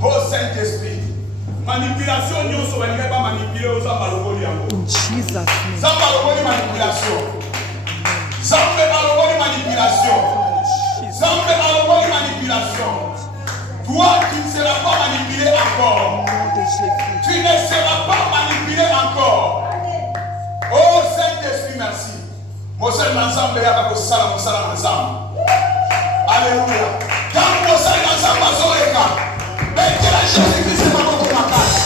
Oh Saint-Esprit, manipulation, nous sommes pas manipulés aux amalogoli. In Jesus' name. Zambalogoli manipulation. Zambalogoli manipulation. Zambalogoli manipulation. Toi, tu ne seras pas manipulé encore. Tu ne seras pas manipulé encore. Oh Saint-Esprit, merci. Mon seul ensemble, il y a un salam ensemble. Alléluia. Quand mon seul ensemble, mais que la Jésus-Christ est pas pour ma place.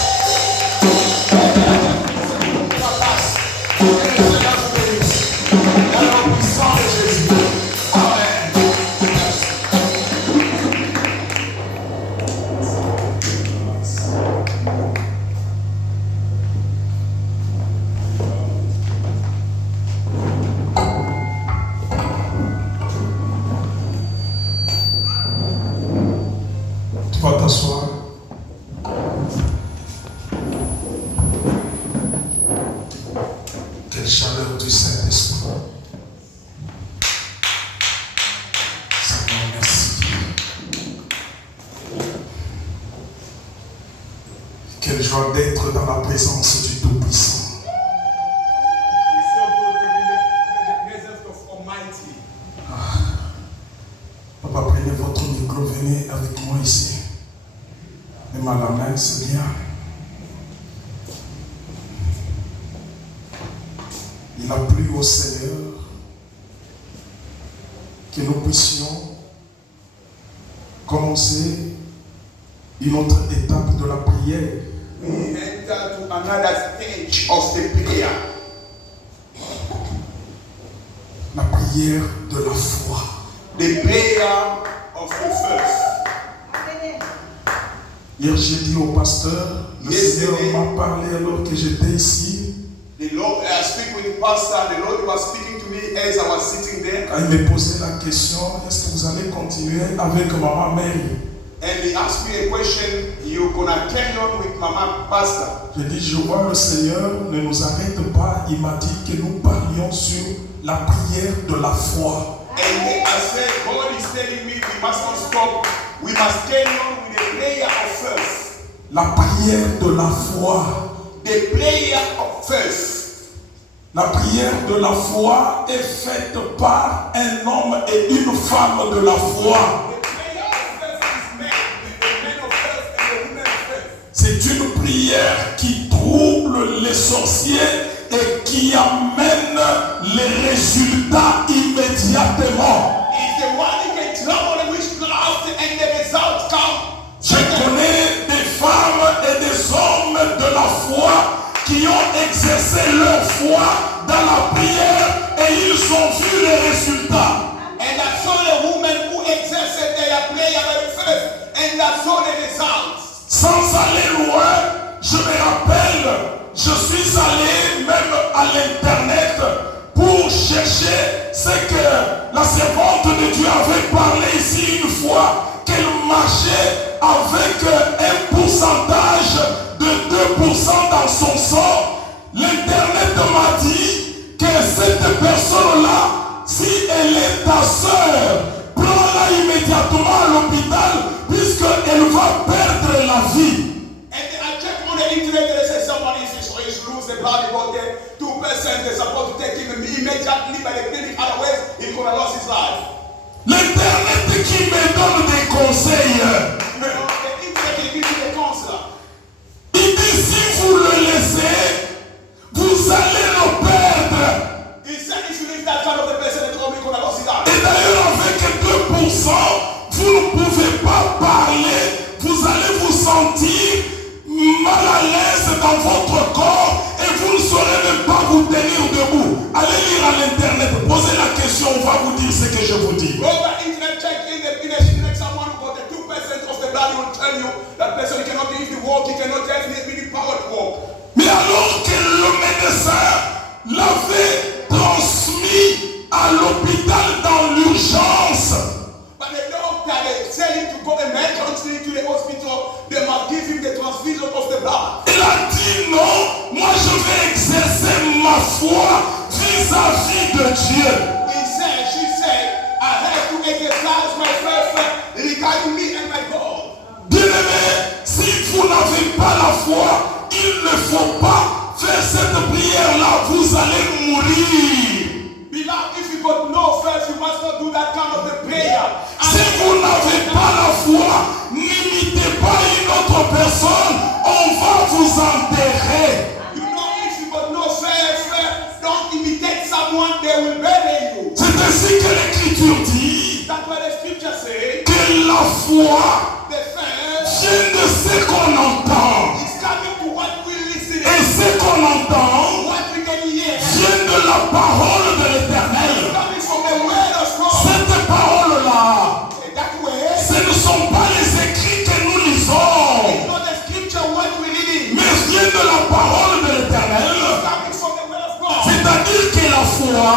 Mais que la Jésus-Christ est pour ma place. Que le Seigneur se bénisse. Dans le nom puissant de Jésus. Amen. Tu vas t'asseoir. Quelle chaleur du Saint-Esprit. Seigneur, merci. Quelle joie d'être dans la présence du Tout-Puissant. Papa, prenez votre micro, venez avec moi ici. Même à la main, c'est bien. Il a plu au Seigneur que nous puissions commencer une autre étape de la prière. We enter to another stage of the prayer. La prière de la foi. The prayer of the faith. Hier, j'ai dit au pasteur, le Yesterday, Seigneur m'a parlé alors que j'étais ici. The Lord, I speak with the pastor, the Lord was speaking to me as I was sitting there. Quand il me posait la question, est-ce que vous allez continuer avec Maman Mary? And he asked me a question, you're gonna carry on with Mama Pastor. J'ai dit, je vois le Seigneur ne nous arrête pas. Il m'a dit que nous parlions sur la prière de la foi. And I said, God is telling me we must not stop, we must carry on with the prayer of faith. La prière de la foi. The prayer of faith. La prière de la foi est faite par un homme et une femme de la foi. C'est une prière qui trouble les sorciers et qui amène les résultats immédiatement. Je connais des femmes et des hommes de la foi qui ont exercé leur foi dans la prière et ils ont vu les résultats. And I saw the woman who exercised their prayer by faith, and I saw the results. Sans aller loin, je me rappelle, je suis allé même à l'internet pour chercher ce que la servante de Dieu avait parlé ici une fois, qu'elle marchait avec un pourcentage de 2% dans son sang. L'internet m'a dit que cette personne-là, si elle est ta soeur, prends-la immédiatement à l'hôpital puisqu'elle va perdre la vie. And I checked on the internet and they said someone is lose the blood about 2%. They're supposed to take him immediately by the clinic, otherwise he could have lost his life. L'internet qui me donne des conseils. The internet can give you the counsel. Il dit si vous le laissez, vous allez le perdre. He said if you leave that kind of the person, he could have lost his life. Et d'ailleurs avec 2%, vous ne pouvez pas parler, vous allez vous sentir mal à l'aise dans votre corps et vous ne saurez même pas vous tenir debout. Allez lire à l'internet, posez la question, on va vous dire ce que je vous dis. Go by internet, check in the internet, someone who got the 2% of the blood, he will tell you that person cannot even walk, he cannot have any power to walk. Mais alors que le médecin l'avait transmis à l'hôpital dans l'urgence, But the doctor, they tell him to go emergency to the hospital. They must give him the transfusion of the blood. il a dit non, moi je vais exercer ma foi vis vis-à-vis de Dieu. She said, I have to exercise my faith regarding me and my God. Bien-aimé, si vous n'avez pas la foi, il ne faut pas faire cette prière-là, vous allez mourir. Beloved, if you got no faith, you must not do that kind of a prayer. Si vous n'avez pas la foi, n'imitez pas une autre personne, on va vous enterrer. You know, if you got no faith, don't imitate someone, they will bury you. C'est ainsi que l'Écriture dit That's what the scripture says. que la foi The faith vient de ce qu'on entend. is coming to what we listen Et ce qu'on entend what we can hear. vient de la parole de It's l'Éternel. coming from the word of God. Cette parole-là, That way, ce ne sont pas les écrits que nous it's lisons, not the scripture what we reading. mais vient de la parole de It's l'Éternel. coming from the word of God. C'est-à-dire que la foi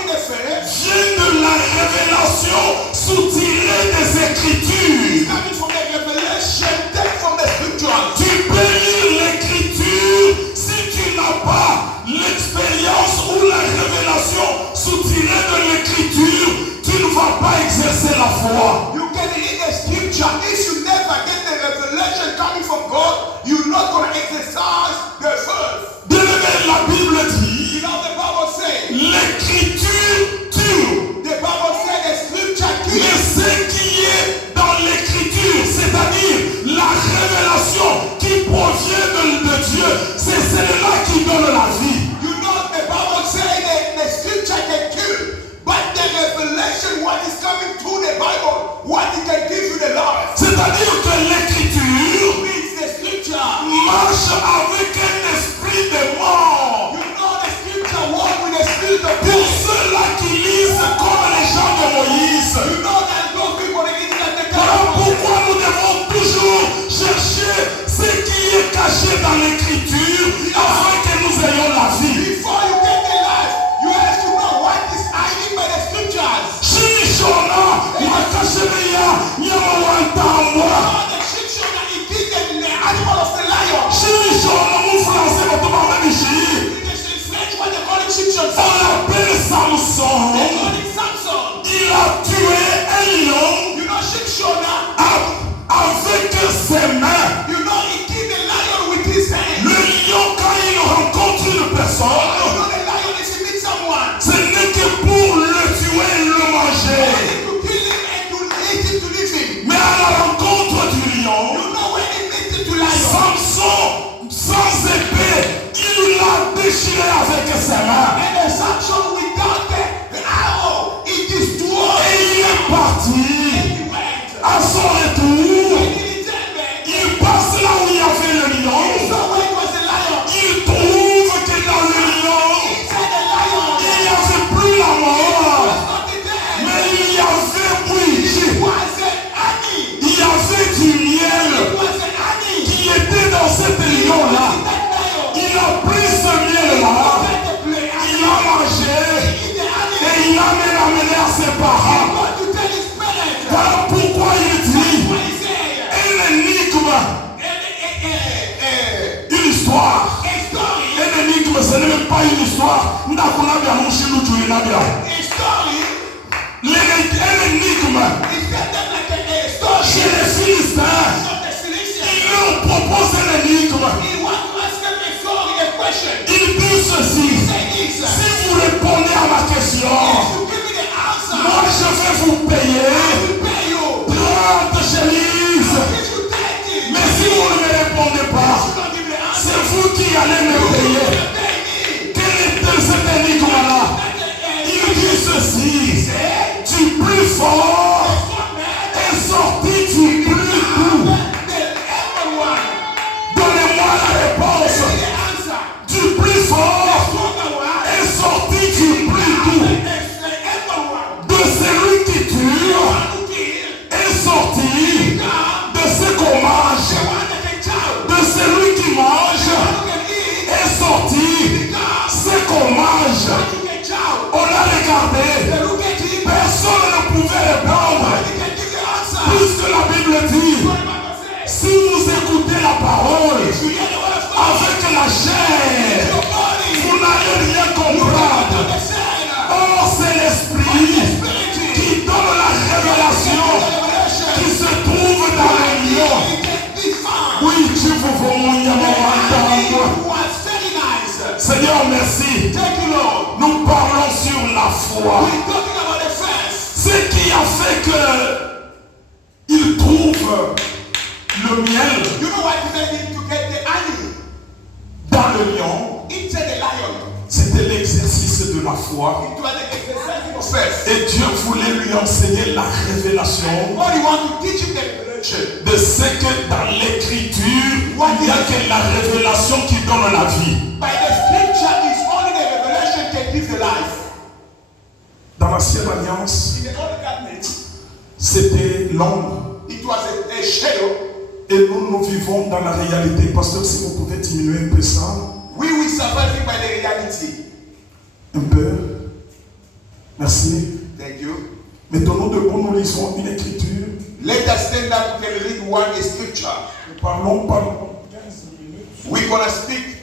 In the faith, vient de la révélation soutirée des Écritures. it's coming from the revelation, take from the scriptures. Tu peux lire l'Écriture si tu n'as pas l'expérience ou la révélation soutirée de l'Écriture, tu ne vas pas exercer la foi. You can read the scripture. If you never get the revelation coming from God, you're not going to exercise the faith. Bien-aimé, la Bible dit, You know the Bible says. l'Écriture tue. The Bible says the scripture Mais kills. ce qui est dans l'Écriture, c'est-à-dire la révélation qui provient de Dieu, c'est celle-là qui donne la vie. You know the Bible says that the scripture can kill, but the revelation, what is coming through the Bible, what it can give you the life. C'est-à-dire que l'Écriture Means the scripture. marche avec un esprit de mort. You know the scripture walk with the spirit of Pour death. ceux-là qui lisent comme les gens de Moïse. You know that those people they didn't get the Voilà gospel. pourquoi nous devons toujours chercher ce qui est caché dans l'Écriture afin que nous ayons la vie. Before you get the life, you have to know what is hiding by the scriptures. Shishona makashemeya nyamawantambwa. All the scripture that he did the animal of the lion. Shishona mu français batumamanishi. In French, what they call it scriptures. On l'appelle They Samson. call it Samson. Il a tué un lion You know scripture now. avec ses mains. You know he killed the lion with his hand. Le lion, quand il rencontre une You personne, know the lion is to meet someone. ce n'est que pour le tuer et le manger. Only to kill him and to eat him to live him. Mais à la rencontre du lion, You know when he meets him to lion. Samson, sans épée, il l'a déchiré avec ses mains. And the Samson without the arrow, he destroyed. Et il est parti. He went. À son retour, When he returned back, il passe là où il y avait le lion. so where was the lion? Il trouve que dans le lion, Inside the lion. il n'y avait plus la mort. Was not the dead. Mais il y avait, oui, Was an honey. il y avait du miel Was an honey. qui était dans cet lion-là. That lion. Il a pris ce miel-là, Had to play. il a mangé Eat the honey. et il a même amené à ses parents. What to tell his parents? Voilà pourquoi il dit What he said? une énigme, A une histoire. story. Une énigme, ce n'est même pas une histoire. Ndakunabia mushilu tuinabia. A story. Une énigme. Is that like a story? Chez les Philistins, Of the Philistines. ils leur proposent une énigme. He wants to ask them a story, a question. Ils disent ceci: Say this. si vous répondez à ma question, If you give me the answer, moi je vais vous payer I will pay you. 30 chemises. If you take it, Mais si vous ne me répondez pas, you don't give me the answer. c'est vous qui allez me payer. You pay me. Quelle est cette énigme-là? Il dit ceci: du plus fort est sorti du plus doux. Donnez-moi la réponse. Du plus fort est sorti du plus doux. De celui qui tue est sorti de ce qu'on mange. De celui qui mange est foi. We're talking about the fence. Ce qui a fait que il trouve le miel You know why he made him to get the honey dans le lion, inside the lion? c'était l'exercice de la foi. It was the exercising of faith. Et Dieu voulait lui enseigner la révélation God, you want to teach him the revelation. de ce que dans l'écriture, il n'y a que la révélation qui donne la vie. By the scripture is only the revelation can give the life. Dans l'Ancienne Alliance, In the Old Covenant, c'était l'ombre. it was a shadow. Et nous vivons dans la réalité. Pasteur, si vous pouvez diminuer un peu ça. We will survive by the reality. Un peu. Merci. Thank you. Mettons-nous debout, nous lisons une écriture. Let us stand up and read one scripture. Nous parlons pendant 15 minutes. We're going to speak